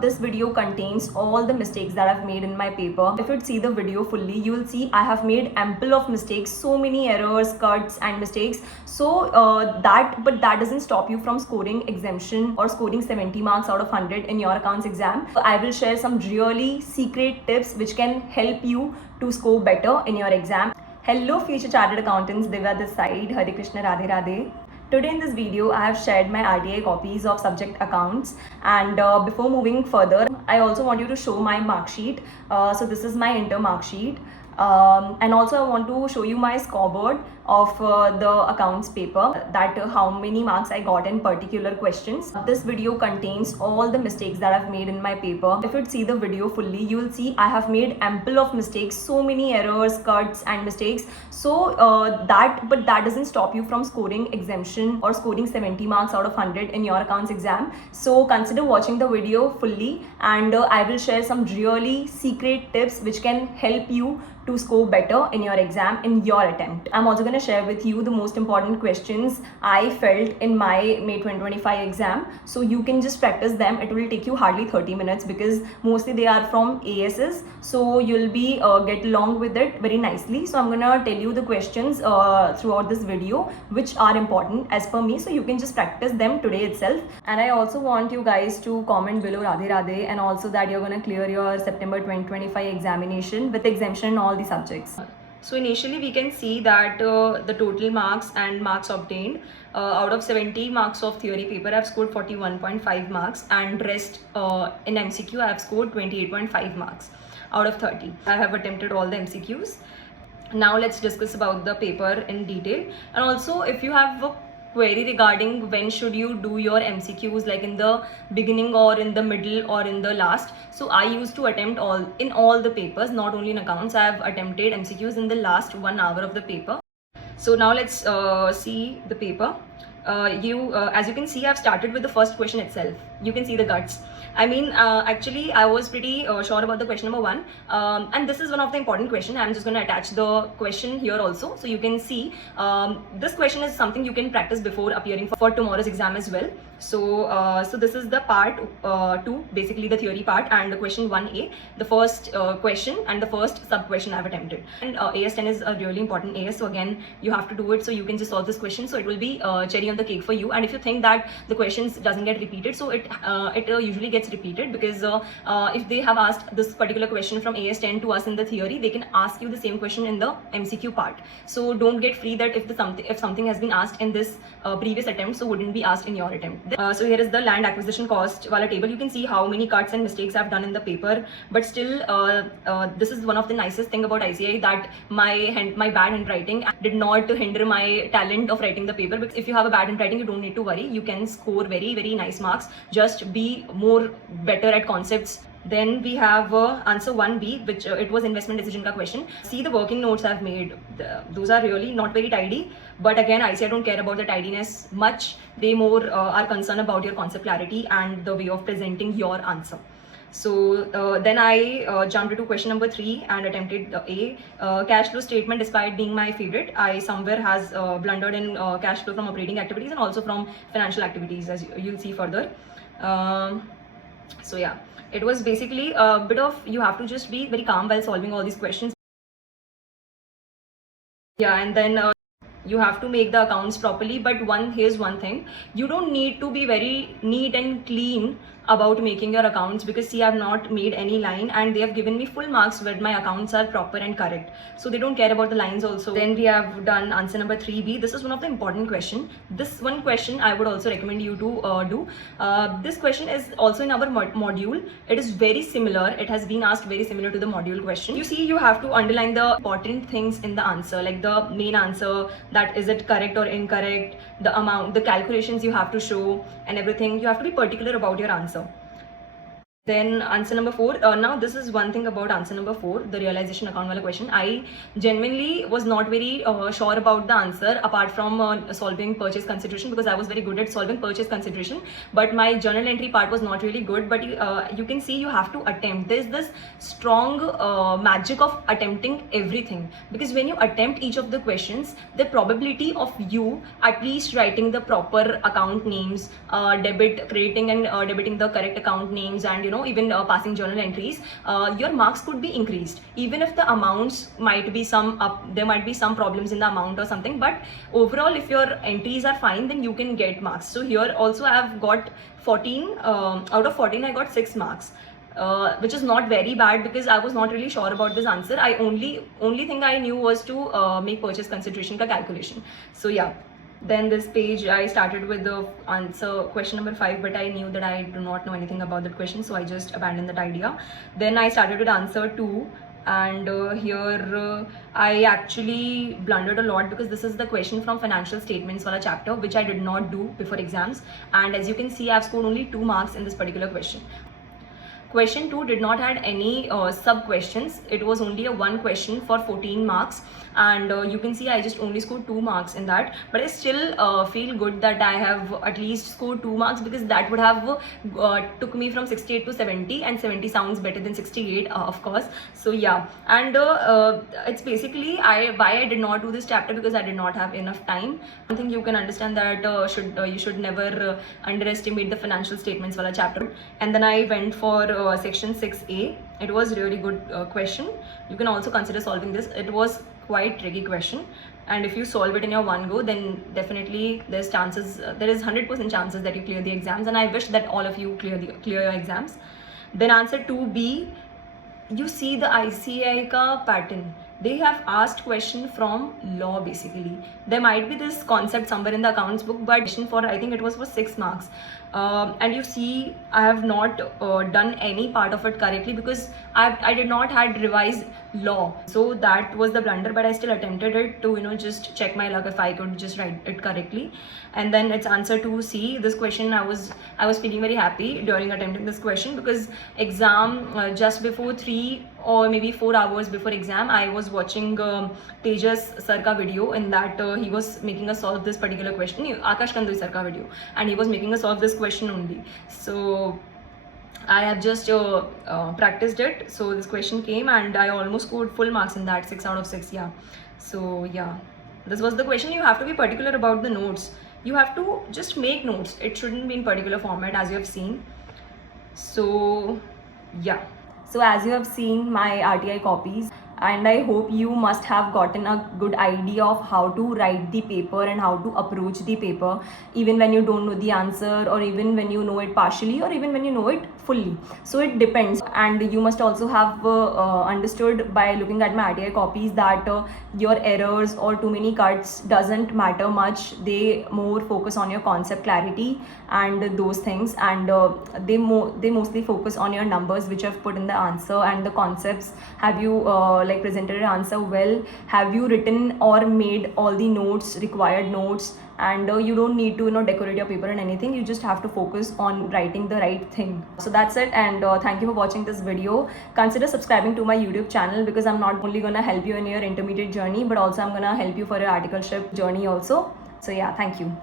This video contains all the mistakes that I've made in my paper. If you'd see the video fully, you will see I have made ample of mistakes, so many errors, cuts and mistakes. So but that doesn't stop you from scoring exemption or scoring 70 marks out of 100 in your accounts exam. I will share some really secret tips which can help you to score better in your exam. Hello future chartered accountants, Divya this side, Hare Krishna, Radhe Radhe. Today in this video, I have shared my RTI copies of subject accounts, and before moving further, I also want you to show my mark sheet. So this is my inter mark sheet, and also I want to show you my scoreboard of the accounts paper, that how many marks I got in particular questions. This video contains all the mistakes that I've made in my paper. If you'd see the video fully, you will see I have made ample of mistakes, so many errors, cuts and mistakes. So but that doesn't stop you from scoring exemption or scoring 70 marks out of 100 in your accounts exam. So consider watching the video fully, and I will share some really secret tips which can help you to score better in your exam, in your attempt. I'm also going to share with you the most important questions I felt in my May 2025 exam, so you can just practice them. It will take you hardly 30 minutes because mostly they are from ASs, so you'll be get along with it very nicely. So I'm going to tell you the questions throughout this video which are important as per me, so you can just practice them today itself. And I also want you guys to comment below Radhe Radhe, and also that you're going to clear your September 2025 examination with exemption in all the subjects. So initially we can see that the total marks and marks obtained, out of 70 marks of theory paper, I've scored 41.5 marks, and rest in MCQ I have scored 28.5 marks out of 30. I have attempted all the MCQs. Now let's discuss about the paper in detail, and also if you have a query regarding when should you do your MCQs, like in the beginning or in the middle or in the last. So I used to attempt in all the papers, not only in accounts. I have attempted MCQs in the last 1 hour of the paper. So now let's see the paper. As you can see, I've started with the first question itself. You can see the guts. I mean, actually, I was pretty sure about the question number 1, and this is one of the important question. I'm just going to attach the question here also, so you can see this question is something you can practice before appearing for tomorrow's exam as well. So, so this is the part 2, basically the theory part, and the question 1A, the first question and the first sub question I've attempted. And AS10 is a really important AS, so again you have to do it, so you can just solve this question. So it will be cherry on the cake for you. And if you think that the questions doesn't get repeated, so it usually gets repeated, because if they have asked this particular question from AS10 to us in the theory, they can ask you the same question in the MCQ part. So don't get free that if something has been asked in this previous attempt, so wouldn't be asked in your attempt. So here is the land acquisition cost wala table. You can see how many cuts and mistakes I've done in the paper, but still this is one of the nicest thing about ICAI, that my bad handwriting did not hinder my talent of writing the paper. Because if you have a bad handwriting, you don't need to worry, you can score very very nice marks. Just be more better at concepts. Then we have answer 1B, which it was investment decision ka question. See the working notes I've made. Those are really not very tidy, but again ICAI don't care about the tidiness much. They more are concerned about your concept clarity and the way of presenting your answer. So then I jumped to question number 3 and attempted the A. Cash flow statement, despite being my favorite, I somewhere has blundered in cash flow from operating activities and also from financial activities, as you'll see further. So yeah, it was basically a bit of, you have to just be very calm while solving all these questions. Yeah, and then you have to make the accounts properly. But here's one thing, you don't need to be very neat and clean about making your accounts, because see, I've not made any line and they have given me full marks where my accounts are proper and correct, so they don't care about the lines also. Then we have done answer number 3B. This is one of the important question. This one question I would also recommend you to do. This question is also in our module. It is very similar, it has been asked very similar to the module question. You see, you have to underline the important things in the answer, like the main answer, that is it correct or incorrect, the amount, the calculations you have to show, and everything. You have to be particular about your answer. Then answer number 4. Now this is one thing about answer number 4, the realization account wala question. I genuinely was not very sure about the answer, apart from solving purchase consideration, because I was very good at solving purchase consideration, but my journal entry part was not really good. But you can see, you have to attempt. There's this strong magic of attempting everything, because when you attempt each of the questions, the probability of you at least writing the proper account names, creating and debiting the correct account names, and even passing journal entries, your marks could be increased, even if the amounts might be some up, there might be some problems in the amount or something, but overall if your entries are fine, then you can get marks. So here also I have got 14, out of 14 I got 6 marks, which is not very bad, because I was not really sure about this answer. I only thing I knew was to make purchase consideration ka calculation. So yeah, then this page I started with the answer question number 5, but I knew that I do not know anything about that question, so I just abandoned that idea. Then I started with answer 2, and here I actually blundered a lot, because this is the question from financial statements wala chapter, which I did not do before exams, and as you can see I've scored only 2 marks in this particular question. Question 2 did not had any sub questions. It was only a one question for 14 marks, and you can see I just only scored 2 marks in that, but I still feel good that I have at least scored 2 marks, because that would have took me from 68 to 70, and 70 sounds better than 68, of course. So yeah, and it's basically why I did not do this chapter, because I did not have enough time. I think you can understand that you should never underestimate the financial statements wala chapter. And then I went for section 6A. It was really good question. You can also consider solving this. It was quite tricky question, and if you solve it in your one go, then definitely there's chances, there is 100% chances that you clear the exams, and I wish that all of you clear your exams. Then answer 2B, you see the ICAI ka pattern. They have asked question from law basically. There might be this concept somewhere in the accounts book, but for I think it was for 6 marks. And you see I have not done any part of it correctly, because I did not had revised law. So that was the blunder, but I still attempted it to just check my luck if I could just write it correctly. And then it's answer 2C. This question I was feeling very happy during attempting this question, because exam just before 3 or maybe 4 hours before exam, I was watching Tejas sir ka video. In that he was making us solve this particular question, Akash Kandui sir ka video, and he was making us solve this question only. So I have just practiced it. So this question came, and I almost scored full marks in that, 6 out of 6. Yeah. So yeah, this was the question. You have to be particular about the notes. You have to just make notes. It shouldn't be in particular format, as you have seen. So yeah. So as you have seen my RTI copies, and I hope you must have gotten a good idea of how to write the paper and how to approach the paper, even when you don't know the answer, or even when you know it partially, or even when you know it fully. So it depends. And you must also have understood by looking at my RTI copies that your errors or too many cuts doesn't matter much. They more focus on your concept clarity and those things, and they mostly focus on your numbers which I've put in the answer, and the concepts. Have you presented an answer well? Have you written or made all the notes, required notes? And you don't need to decorate your paper and anything. You just have to focus on writing the right thing. So that's it, and thank you for watching this video. Consider subscribing to my YouTube channel, because I'm not only gonna help you in your intermediate journey, but also I'm gonna help you for your articleship journey also. So yeah, thank you.